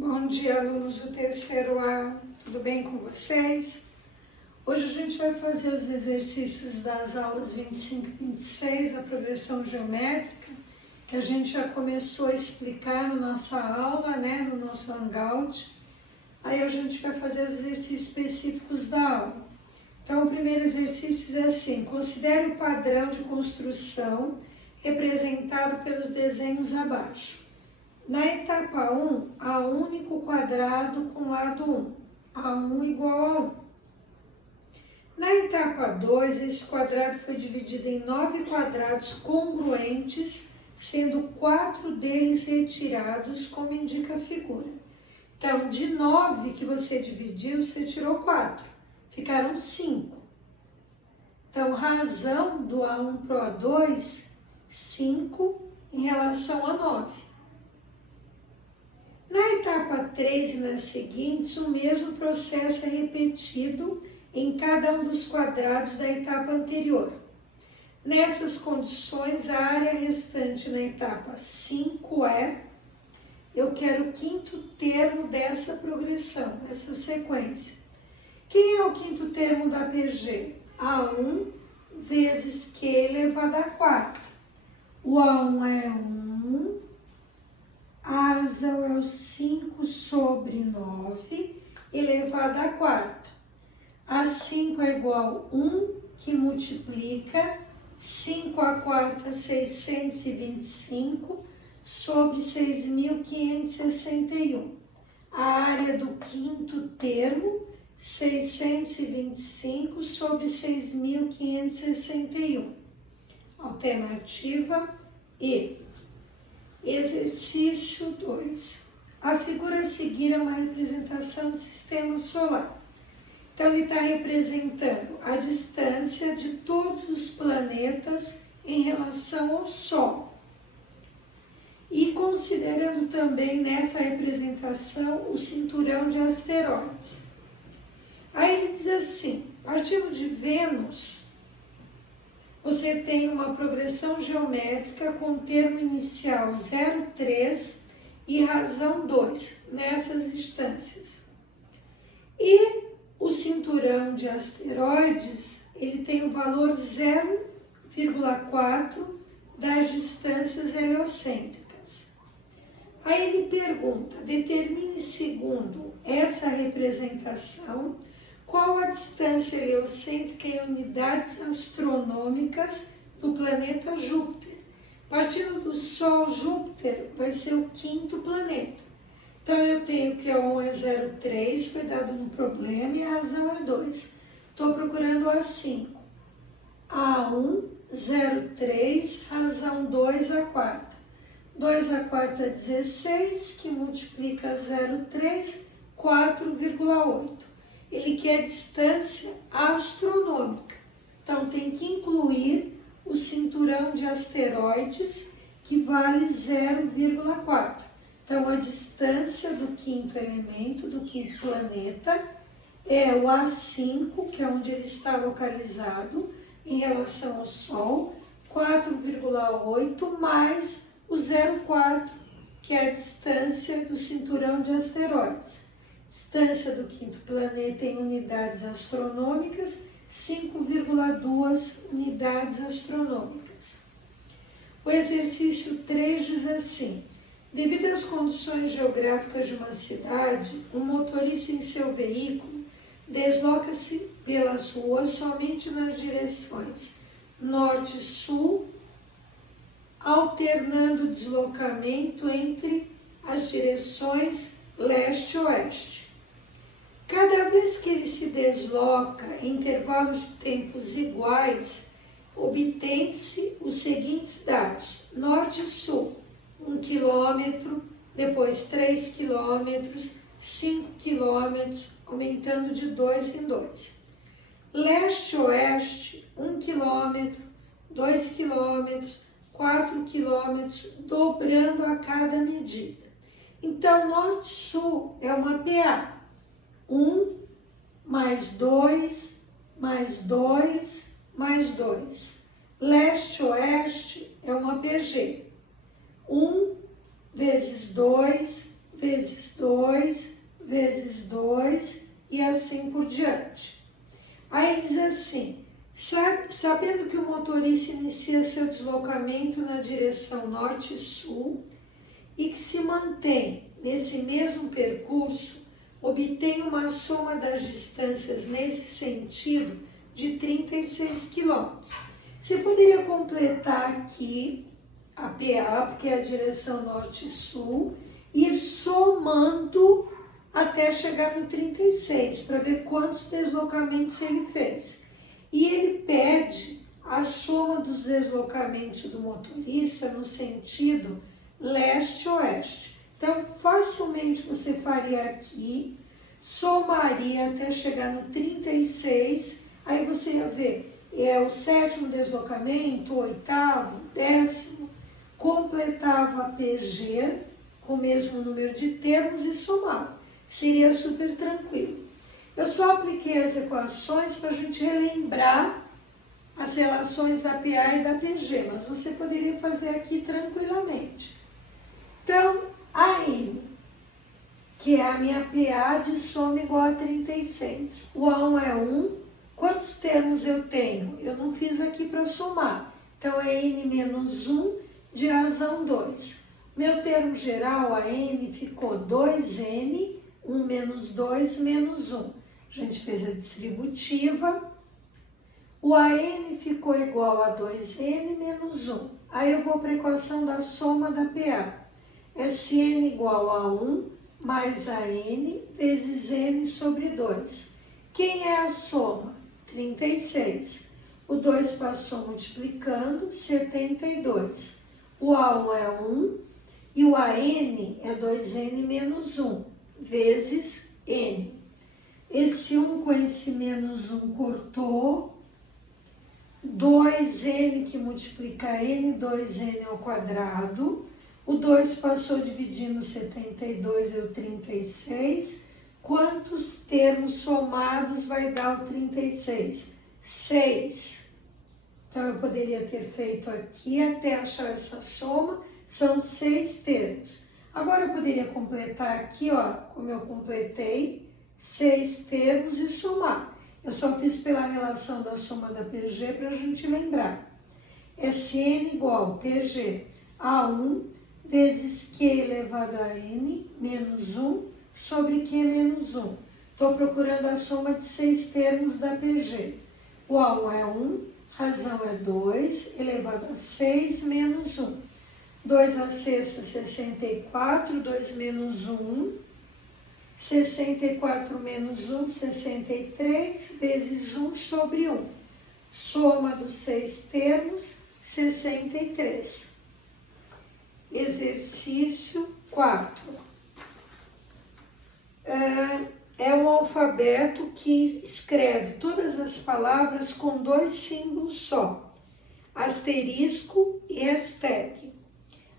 Bom dia, alunos do terceiro A, tudo bem com vocês? Hoje a gente vai fazer os exercícios das aulas 25 e 26 da progressão geométrica, que a gente já começou a explicar na nossa aula, no nosso Hangout. Aí a gente vai fazer os exercícios específicos da aula. Então, o primeiro exercício diz assim: considere o padrão de construção representado pelos desenhos abaixo. Na etapa 1, há um único quadrado com lado 1, A1 igual a 1. Na etapa 2, esse quadrado foi dividido em 9 quadrados congruentes, sendo 4 deles retirados, como indica a figura. Então, de 9 que você dividiu, você tirou 4, ficaram 5. Então, razão do A1 para o A2, 5 em relação a 9. Na etapa 3 e nas seguintes, o mesmo processo é repetido em cada um dos quadrados da etapa anterior. Nessas condições, a área restante na etapa 5 eu quero o quinto termo dessa progressão, dessa sequência. Quem é o quinto termo da PG? A1 vezes Q elevado a 4. O A1 é 1. A razão é o 5 sobre 9 elevado a 4. A 5 é igual a 1, que multiplica 5 a 4 625 sobre 6.561. A área do quinto termo, 625 sobre 6.561. Alternativa E. Exercício 2. A figura a seguir é uma representação do sistema solar. Então, ele está representando a distância de todos os planetas em relação ao Sol. E considerando também nessa representação o cinturão de asteroides. Aí ele diz assim: partindo de Vênus, você tem uma progressão geométrica com termo inicial 0,3 e razão 2 nessas distâncias. E o cinturão de asteroides, ele tem o valor 0,4 das distâncias heliocêntricas. Aí ele pergunta: determine segundo essa representação qual a distância heliocêntrica em unidades astronômicas do planeta Júpiter. Partindo do Sol, Júpiter vai ser o quinto planeta. Então, eu tenho que a 1 é 0,3, foi dado no problema, e a razão é 2. Estou procurando a 5. A1, 0,3, razão 2 a 4. 2 a 4 é 16, que multiplica 0,3, 4,8. Ele quer distância astronômica. Então, tem que incluir o cinturão de asteroides, que vale 0,4. Então, a distância do quinto elemento, do quinto planeta, é o A5, que é onde ele está localizado em relação ao Sol, 4,8 mais o 0,4, que é a distância do cinturão de asteroides. Distância do quinto planeta em unidades astronômicas, 5,2 unidades astronômicas. O exercício 3 diz assim: devido às condições geográficas de uma cidade, um motorista em seu veículo desloca-se pelas ruas somente nas direções norte e sul, alternando o deslocamento entre as direções leste e oeste. Cada vez que ele se desloca em intervalos de tempos iguais, obtém-se os seguintes dados: norte e sul, 1 km, depois 3 km, 5 km, aumentando de 2 em 2. Leste e oeste, 1 km, 2 km, 4 km, dobrando a cada medida. Então, norte-sul é uma PA. 1 mais 2 mais 2 mais 2. Leste-oeste é uma PG. 1 vezes 2 vezes 2 motorista inicia seu deslocamento na direção norte e sul e que se mantém nesse mesmo percurso, obtém uma soma das distâncias nesse sentido de 36 quilômetros. Você poderia completar aqui a PA, porque é a direção norte e sul, e ir somando até chegar no 36, para ver quantos deslocamentos ele fez. E ele pede a soma dos deslocamentos do motorista no sentido leste-oeste. Então, facilmente você faria aqui, somaria até chegar no 36, aí você ia ver, é o sétimo deslocamento, o oitavo, décimo, completava a PG com o mesmo número de termos e somava. Seria super tranquilo. Eu só apliquei as equações para a gente relembrar as relações da PA e da PG, mas você poderia fazer aqui tranquilamente. Então, a N, que é a minha PA de soma igual a 36. O A1 é 1. Quantos termos eu tenho? Eu não fiz aqui para somar. Então, é N menos 1 de razão 2. Meu termo geral, a N, ficou 2N, 1 menos 2 menos 1. A gente fez a distributiva. O AN ficou igual a 2N menos 1. Aí eu vou para a equação da soma da PA. SN igual a 1 mais AN vezes N sobre 2. Quem é a soma? 36. O 2 passou multiplicando, 72. O A1 é 1 e o AN é 2N menos 1 vezes N. Esse 1 com esse menos 1 cortou. 2N que multiplica N, 2N ao quadrado. O 2 passou dividindo 72, deu 36. Quantos termos somados vai dar o 36? 6. Então, eu poderia ter feito aqui até achar essa soma. São 6 termos. Agora, eu poderia completar aqui, ó, como eu completei, 6 termos e somar. Eu só fiz pela relação da soma da PG para a gente lembrar. SN igual PG A1 vezes Q elevado a N menos 1 sobre Q menos 1. Estou procurando a soma de 6 termos da PG. O A1 é 1, razão é 2, elevado a 6 menos 1. 2 a sexta, 64, 2 menos 1, 64 menos 1, 63, vezes 1 sobre 1. Soma dos 6 termos, 63. Exercício 4. É um alfabeto que escreve todas as palavras com 2 símbolos só, asterisco e hashtag.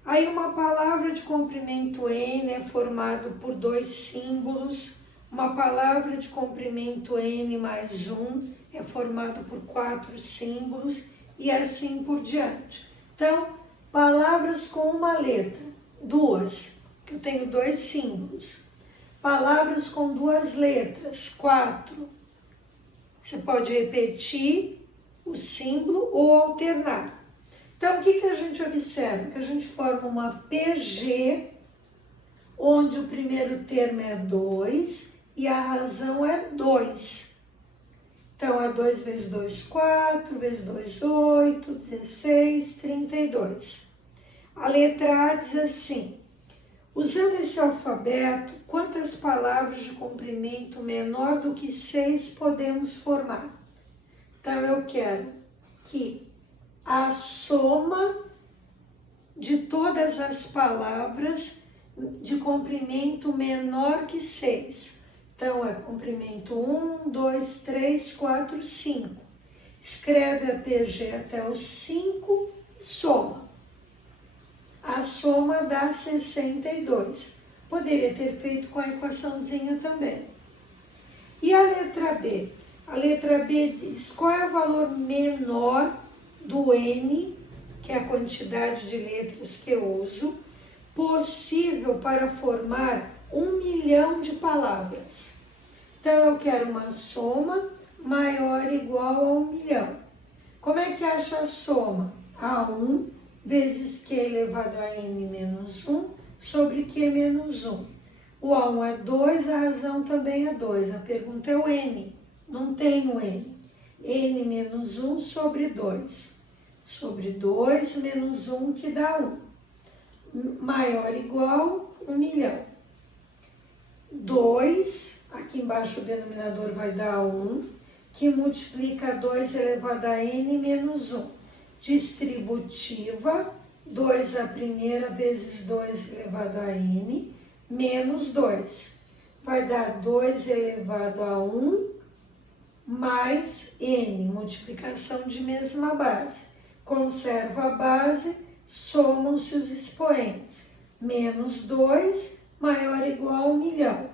Aí uma palavra de comprimento N é formado por 2 símbolos, uma palavra de comprimento N mais 1 é formado por 4 símbolos e assim por diante. Então, palavras com uma letra, 2, que eu tenho 2 símbolos. Palavras com 2 letras, 4. Você pode repetir o símbolo ou alternar. Então, o que a gente observa? Que a gente forma uma PG, onde o primeiro termo é 2 e a razão é 2. Então, é 2 vezes 2, 4, vezes 2, 8, 16, 32. A letra A diz assim: usando esse alfabeto, quantas palavras de comprimento menor do que 6 podemos formar? Então, eu quero que a soma de todas as palavras de comprimento menor que 6. Então, é comprimento 1, 2, 3, 4, 5. Escreve a PG até o 5 e soma. A soma dá 62. Poderia ter feito com a equaçãozinha também. E a letra B? A letra B diz: qual é o valor menor do N, que é a quantidade de letras que eu uso, possível para formar 1 milhão de palavras? Então, eu quero uma soma maior ou igual a 1 milhão. Como é que acha a soma? A1 vezes Q elevado a N menos 1 sobre Q menos 1. O A1 é 2, a razão também é 2. A pergunta é o N. Não tem o N. N menos 1 sobre 2. Sobre 2 menos 1 que dá 1. Maior ou igual 1 milhão. 2, aqui embaixo o denominador vai dar 1, que multiplica 2 elevado a N menos 1. Distributiva, 2 a primeira vezes 2 elevado a N, menos 2. Vai dar 2 elevado a 1 mais N, multiplicação de mesma base. Conserva a base, somam-se os expoentes. Menos 2, maior ou igual a 1 milhão.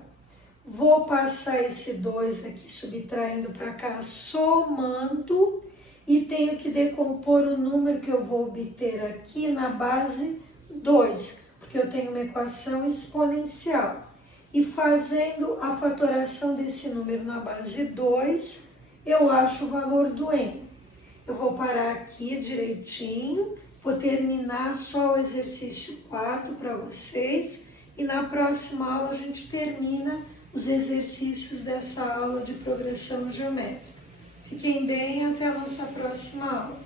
Vou passar esse 2 aqui, subtraindo para cá, somando, e tenho que decompor o número que eu vou obter aqui na base 2, porque eu tenho uma equação exponencial. E fazendo a fatoração desse número na base 2, eu acho o valor do N. Eu vou parar aqui direitinho, vou terminar só o exercício 4 para vocês, e na próxima aula a gente termina os exercícios dessa aula de progressão geométrica. Fiquem bem, até a nossa próxima aula.